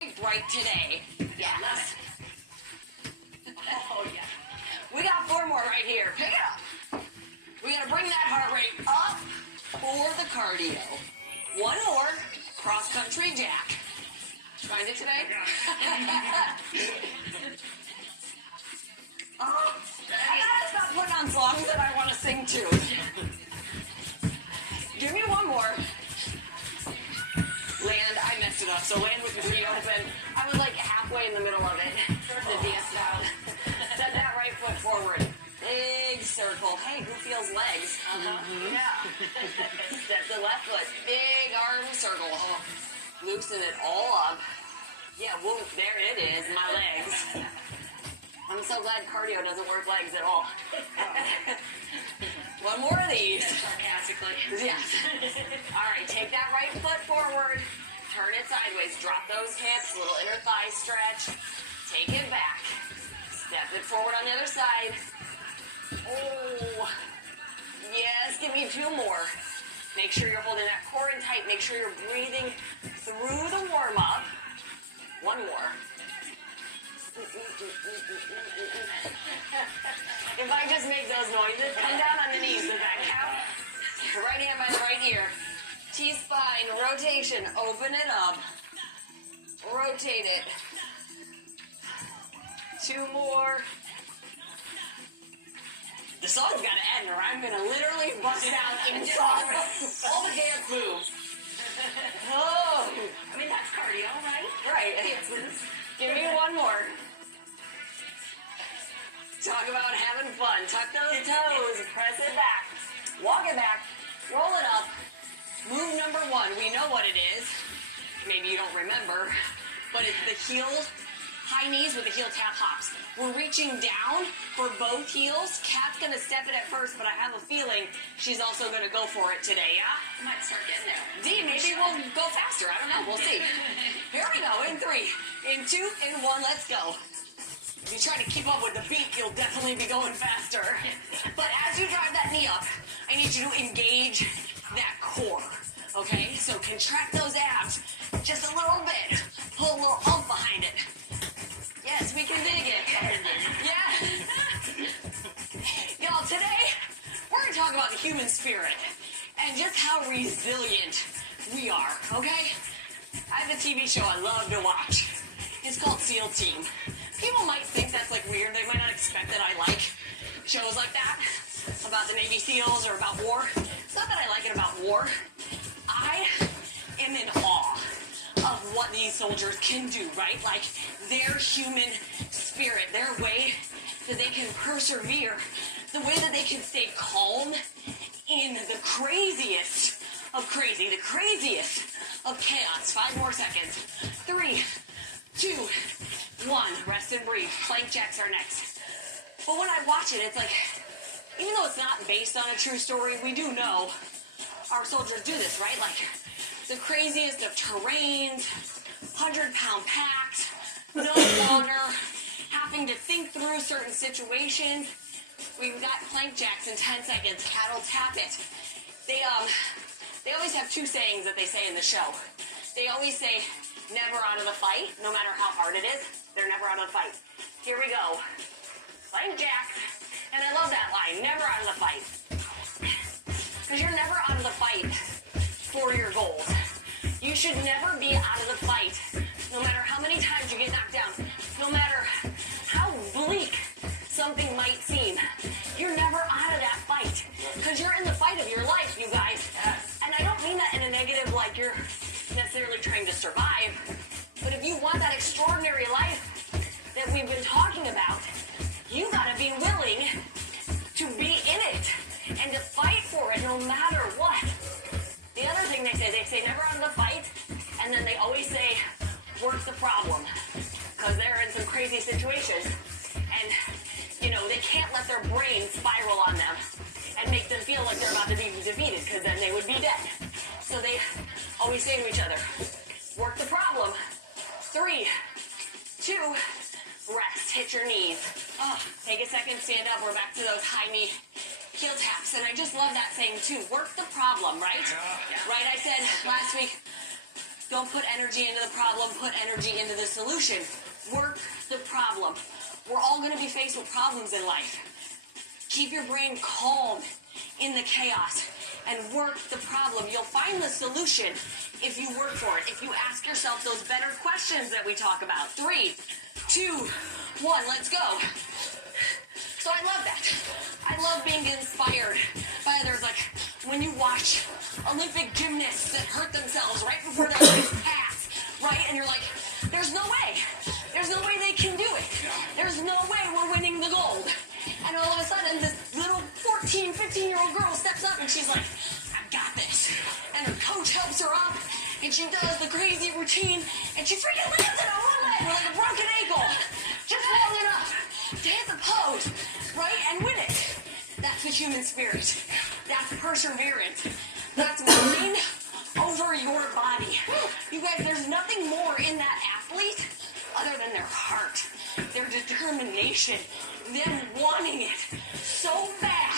Right today. Yes. Oh, yeah. We got 4 more right here. Pick it up. We gotta bring that heart rate up for the cardio. 1 more cross-country jack. Find it today? Oh, I gotta stop putting on songs that I want to sing to. Give me 1 more. Land, I messed it up. So land with your feet open. I was like halfway in the middle of it. The dance down. Set that right foot forward. Big circle. Hey, who feels legs? Yeah. Step the left foot. Big arm circle. Loosen it all up. Yeah, whoop, there it is, my legs. I'm so glad cardio doesn't work legs at all. 1 more of these. Sarcastically. Yes. All right, take that right foot forward. Turn it sideways. Drop those hips. Little inner thigh stretch. Take it back. Step it forward on the other side. Oh. Yes, give me 2 more. Make sure you're holding that core in tight. Make sure you're breathing through the warm-up. 1 more. If I just make those noises, come down on the knees. Does that count? Right hand by the right ear. T-spine, rotation. Open it up. Rotate it. 2 more. The song's got to end or I'm going to literally bust out in song. All the dance moves. Oh. I mean, that's cardio, right? Right. Dance moves. Give me 1 more. Talk about having fun. Tuck those toes. Press it back. Walk it back. Roll it up. Move number 1. We know what it is. Maybe you don't remember. But it's the heel, high knees with the heel tap hops. We're reaching down for both heels. Kat's going to step it at first, but I have a feeling she's also going to go for it today, yeah? I might start getting there. D, maybe we'll go faster. I don't know. We'll see. Here we go. In 3, in 2, in 1. Let's go. If you try to keep up with the beat, you'll definitely be going faster. But as you drive that knee up, I need you to engage that core. Okay? So contract those abs just a little bit. Pull a little oomph behind it. Yes, we can dig it. Yeah. Y'all, today, we're going to talk about the human spirit and just how resilient we are, okay? I have a TV show I love to watch. It's called SEAL Team. People might think that's like weird. They might not expect that I like shows like that about the Navy SEALs or about war. It's not that I like it about war. I am in awe of what these soldiers can do, right? Like their human spirit, their way that they can persevere, the way that they can stay calm in the craziest of crazy, the craziest of chaos. 5 more seconds. 3, 2, 1. Rest and breathe. Plank jacks are next. But when I watch it, it's like, even though it's not based on a true story, we do know our soldiers do this, right? Like the craziest of terrains, 100-pound packs, no longer having to think through certain situations. We've got plank jacks in 10 seconds. Cat will tap it. They always have 2 sayings that they say in the show. They always say, never out of the fight, no matter how hard it is. They're never out of the fight. Here we go. Plank jacks. And I love that line, never out of the fight. Because you're never out of the fight for your goals. You should never be out of the fight, no matter how many times you get knocked down, no matter how bleak something might seem. You're never out of that fight. Because you're in the fight of your life, you guys. And I don't mean that in a negative, like you're necessarily trying to survive. But if you want that extraordinary life that we've been talking about, you gotta be willing to be in it and to fight for it no matter what. The other thing they say never out of the fight, and then they always say, work the problem. Because they're in some crazy situations. And, you know, they can't let their brain spiral on them and make them feel like they're about to be defeated, because then they would be dead. So they always say to each other, work the problem. 3, 2, rest. Hit your knees. Take a second, stand up. We're back to those high knee heel taps. And I just love that saying too. Work the problem, right? Yeah. Right, I said last week, Don't put energy into the problem, put energy into the solution. Work the problem. We're all going to be faced with problems in life. Keep your brain calm in the chaos and work the problem. You'll find the solution if you work for it. If you ask yourself those better questions that we talk about. 3, 2, 1, let's go. So I love that. I love being inspired by others. Like when you watch Olympic gymnasts that hurt themselves right before their race pass, right? And you're like, there's no way. There's no way they can do it. There's no way we're winning the gold. And all of a sudden, this little 14, 15-year-old girl steps up and she's like, I've got this. And her coach helps her up, and she does the crazy routine, and she freaking lands it on one leg with like a broken ankle. Just long enough to hit the pose, right? And win it. That's the human spirit. That's perseverance. That's mind over your body. You guys, there's nothing more in that athlete other than their heart, their determination, them wanting it so bad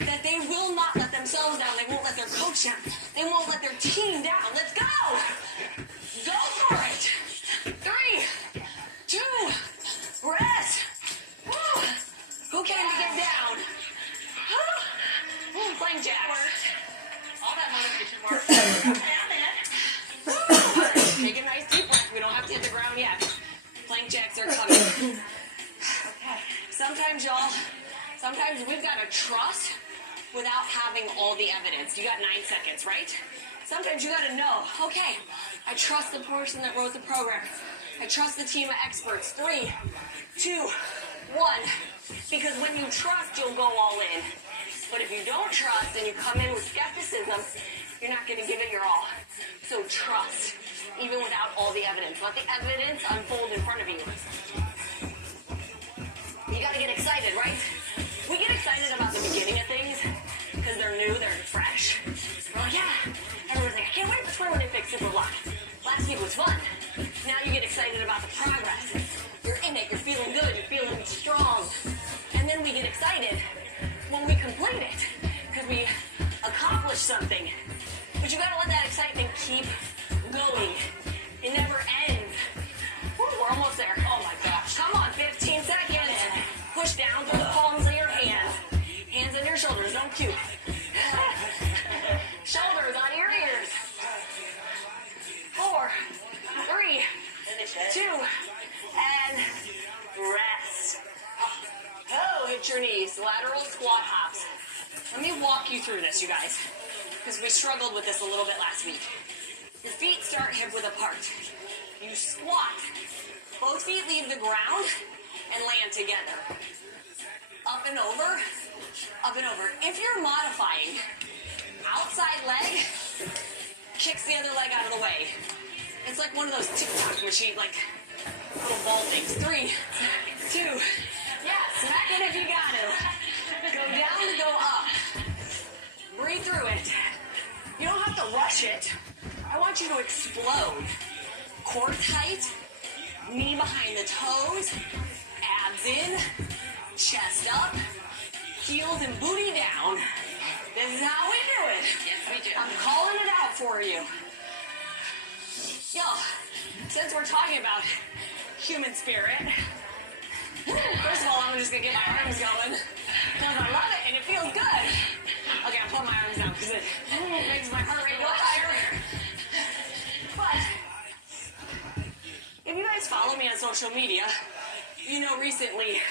that they will not let themselves down. They won't let their coach down. They won't let their team down. Let's go. Go for it. 3, 2, rest. Woo. Who came to get down? Playing jacks. All that motivation works. Take a nice deep breath. We don't have to hit the ground yet. Plank jacks are coming. Sometimes, y'all, we've got to trust without having all the evidence. You got 9 seconds, right? Sometimes you got to know, okay, I trust the person that wrote the program. I trust the team of experts. 3, 2, 1. Because when you trust, you'll go all in. But if you don't trust and you come in with skepticism, you're not going to give it your all. So trust, even without all the evidence. Let the evidence unfold in front of you. You got to get excited, right? We get excited about the beginning of things because they're new, they're fresh. We're like, yeah. Everyone's like, I can't wait to swim when they fix Super Block. Last week was fun. Now you get excited about the progress. You're in it, you're feeling good, you're feeling strong. And then we get excited when we complete it because we accomplished something. But you got to let that excitement keep going. It never ends. Woo, we're almost there. Oh my gosh. Come on, 15 seconds. Push down through the palms of your hands. Hands on your shoulders, don't cue. Shoulders on your ears. 4, 3, 2, and rest. Oh, hit your knees. Lateral squat hops. Let me walk you through this, you guys, because we struggled with this a little bit last week. Your feet start hip-width apart. You squat. Both feet leave the ground and land together. Up and over, up and over. If you're modifying, outside leg kicks the other leg out of the way. It's like one of those TikTok machines, like little ball things. 3, 2, yeah, smack it if you got to. Go down, go up. Breathe through it. You don't have to rush it. I want you to explode. Core tight, knee behind the toes, abs in, chest up, heels and booty down. This is how we do it. Yes, we do. I'm calling it out for you. Y'all, since we're talking about human spirit, first of all, I'm just going to get my arms going because I love it and it feels good. Okay, I'll put my arms down because it makes my heart rate go higher. But if you guys follow me on social media, you know recently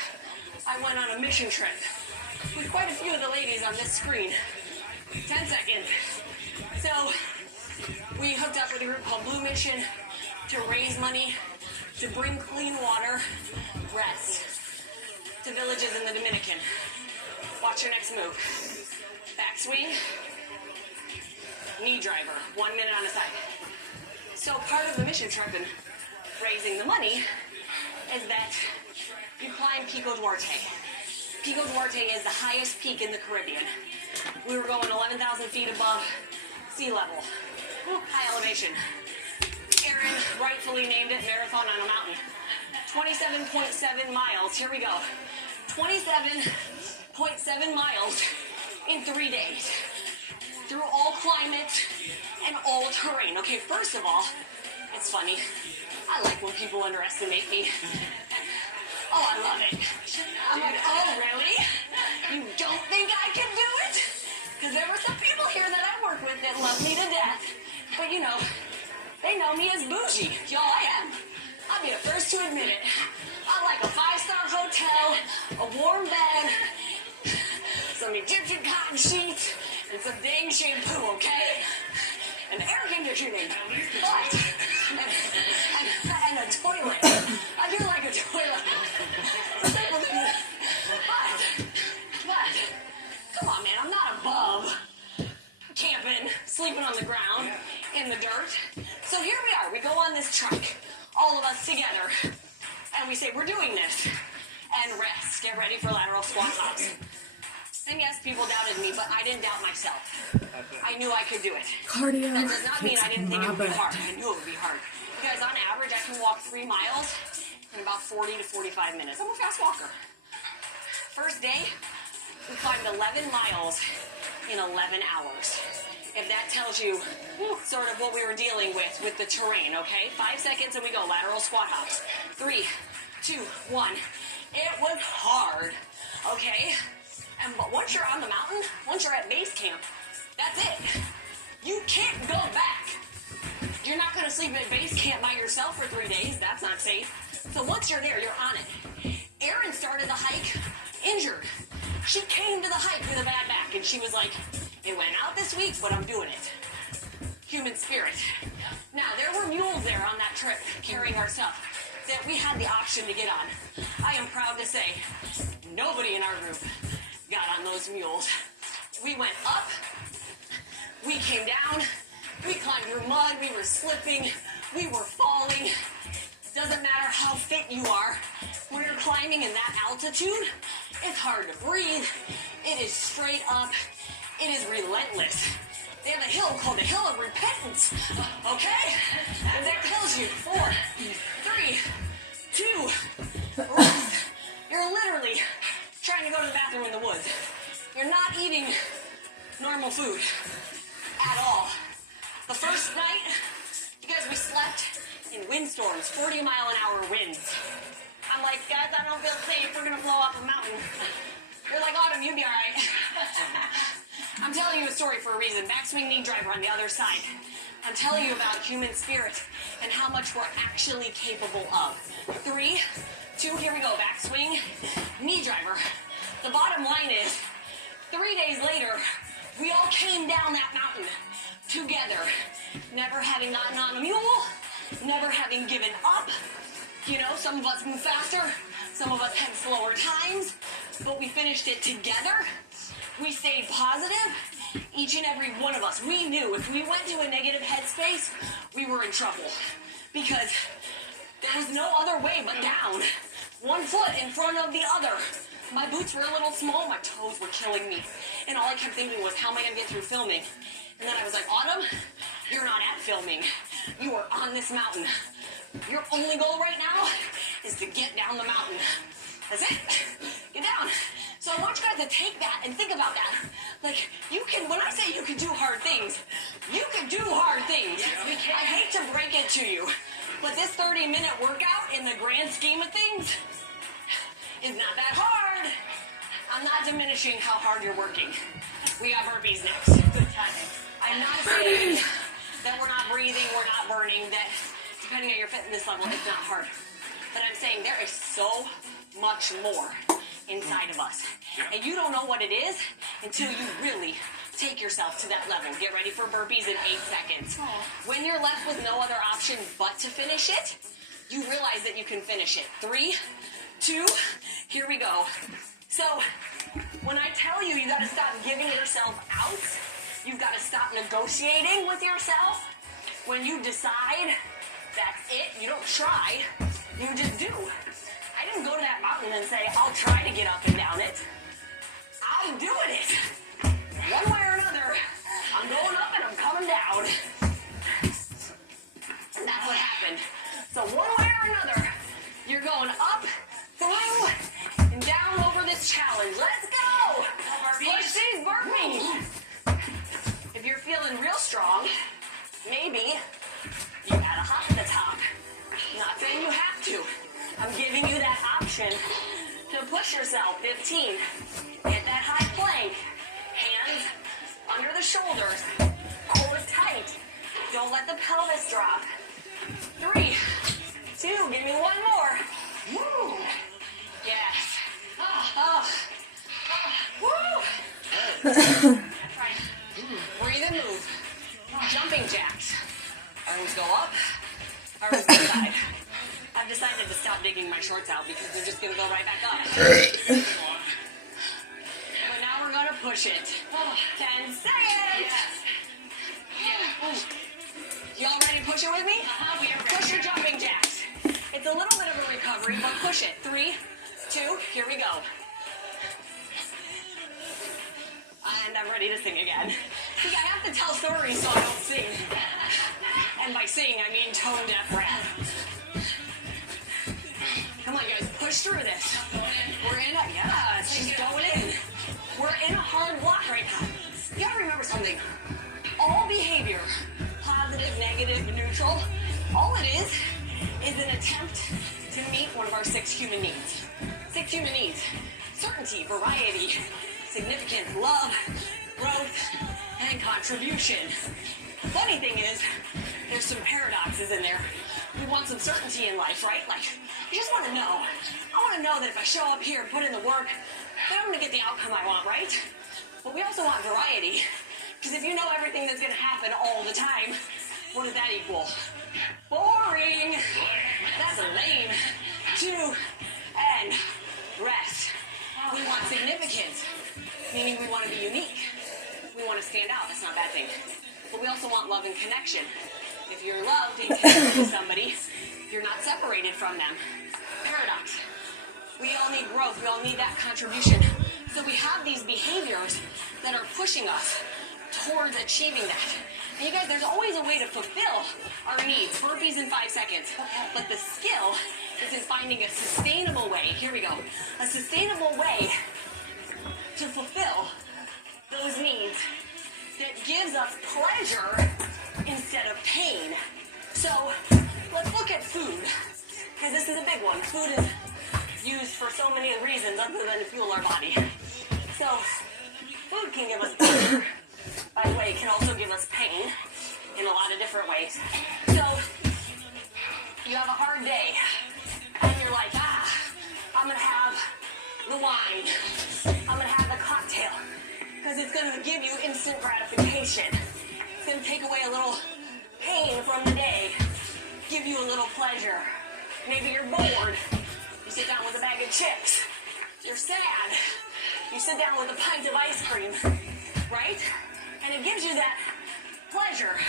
I went on a mission trip with quite a few of the ladies on this screen. 10 seconds. So we hooked up with a group called Blue Mission to raise money to bring clean water, rest to villages in the Dominican. Watch your next move. Back swing, knee driver, 1 minute on the side. So part of the mission trip and raising the money is that you climb Pico Duarte. Pico Duarte is the highest peak in the Caribbean. We were going 11,000 feet above sea level. High elevation. Aaron rightfully named it Marathon on a Mountain. 27.7 miles. Here we go. 27.7 miles in 3 days. Through all climates, and all terrain. Okay, first of all, it's funny. I like when people underestimate me. Oh, I love it. I'm like, oh, really? You don't think I can do it? Because there were some people here that I work with that love me to death. But you know, they know me as bougie. Y'all, I am. I'll be the first to admit it. I like a 5-star hotel, a warm bed, some Egyptian cotton sheets, and some dang shampoo, okay? And air conditioning. But, and a toilet. I do like a toilet. But, come on, man, I'm not above camping, sleeping on the ground, in the dirt. So here we are. We go on this trek, all of us together, and we say, we're doing this. And rest. Get ready for lateral squat hops. And yes, people doubted me, but I didn't doubt myself. I knew I could do it. Cardio. That does not mean I didn't think it would be butt. hard. I knew it would be hard. Because on average, I can walk 3 miles in about 40 to 45 minutes. I'm a fast walker. First day, we climbed 11 miles in 11 hours. If that tells you sort of what we were dealing with the terrain, okay? 5 seconds and we go. Lateral squat hops. 3, 2, 1. It was hard, okay? But once you're on the mountain, once you're at base camp, that's it. You can't go back. You're not going to sleep at base camp by yourself for 3 days. That's not safe. So once you're there, you're on it. Erin started the hike injured. She came to the hike with a bad back, and she was like, it went out this week, but I'm doing it. Human spirit. Now, there were mules there on that trip carrying our stuff that we had the option to get on. I am proud to say nobody in our group got on those mules. We went up, we came down, we climbed through mud, we were slipping, we were falling. Doesn't matter how fit you are, when you're climbing in that altitude, it's hard to breathe, it is straight up, it is relentless. They have a hill called the Hill of Repentance, okay? And that tells you 4, 3, 2, rest. You're literally trying to go to the bathroom in the woods. You're not eating normal food at all. The first night, you guys, we slept in windstorms, 40-mile-an-hour winds. I'm like, guys, I don't feel safe. We're going to blow up a mountain. You're like, Autumn, you'll be all right. I'm telling you a story for a reason. Backswing knee driver on the other side. I'm telling you about human spirit and how much we're actually capable of. 3, 2, here we go. Backswing, knee driver. The bottom line is, 3 days later, we all came down that mountain together. Never having gotten on a mule, never having given up. You know, some of us move faster, some of us had slower times, but we finished it together. We stayed positive, each and every one of us. We knew if we went to a negative headspace, we were in trouble. Because there was no other way but down. One foot in front of the other. My boots were a little small, my toes were killing me. And all I kept thinking was, how am I going to get through filming? And then I was like, Autumn, you're not at filming. You are on this mountain. Your only goal right now is to get down the mountain. That's it. Get down. So I want you guys to take that and think about that. Like, you can, when I say you can do hard things, you can do hard things. Yes, we can. I hate to break it to you, but this 30-minute workout in the grand scheme of things is not that hard. I'm not diminishing how hard you're working. We got burpees next. Good timing. I'm not saying that we're not breathing, we're not burning, that depending on your fitness level, it's not hard. But I'm saying there is so much more inside of us. And you don't know what it is until you really take yourself to that level. Get ready for burpees in 8 seconds. When you're left with no other option but to finish it, you realize that you can finish it. 3, 2, here we go. So, when I tell you, you gotta stop giving yourself out, you've gotta stop negotiating with yourself. When you decide that's it, you don't try, you just do. I didn't go to that mountain and say, I'll try to get up and down it. I'm doing it. One way or another, I'm going up and I'm coming down. And that's what happened. So one way or another, you're going up, through, and down over this challenge. Let's go! Push these burpees. If you're feeling real strong, 20, you add a hop at the top. Not saying you have to. I'm giving you that option to push yourself. 15, hit that high plank. Hands under the shoulders. Core tight. Don't let the pelvis drop. 3, 2, give me one more. Woo! Yes. Woo! That's right. Breathe and move. Jumping jacks. Arms go up. Arms go side. I've decided to stop digging my shorts out because they're just going to go right back up. But now we're going to push it. 10 seconds. Yes. Y'all ready to push it with me? We are ready. Push your jumping jacks. It's a little bit of a recovery, but push it. 3, 2, here we go. And I'm ready to sing again. See, I have to tell stories so I don't sing. And by sing, I mean tone deaf rap. Come on, guys, push through this. We're in a, yes, she's going in. We're in a hard block right now. You gotta remember something. All behavior, positive, negative, neutral, all it is an attempt to meet one of our 6 human needs. 6 human needs. Certainty, variety, significance, love, growth, and contribution. Funny thing is, there's some paradoxes in there. We want some certainty in life, right? Like, you just want to know. I want to know that if I show up here and put in the work, then I'm going to get the outcome I want, right? But we also want variety. Because if you know everything that's going to happen all the time, what does that equal? Boring. That's lame. 2, and rest. We want significance, meaning we want to be unique. We want to stand out. That's not a bad thing. But we also want love and connection. If you're loved and connected to somebody, you're not separated from them. Paradox. We all need growth. We all need that contribution. So we have these behaviors that are pushing us towards achieving that. And you guys, there's always a way to fulfill our needs. Burpees in 5 seconds. But the skill is in finding a sustainable way. Here we go. A sustainable way to fulfill those needs that gives us pleasure instead of pain. So let's look at food, because this is a big one. Food is used for so many reasons other than to fuel our body. So food can give us pleasure. By the way, it can also give us pain in a lot of different ways. So you have a hard day and you're like, I'm going to have the wine. I'm going to have the cocktail. Because it's going to give you instant gratification. It's going to take away a little pain from the day. Give you a little pleasure. Maybe you're bored. You sit down with a bag of chips. You're sad. You sit down with a pint of ice cream. Right? And it gives you that pleasure.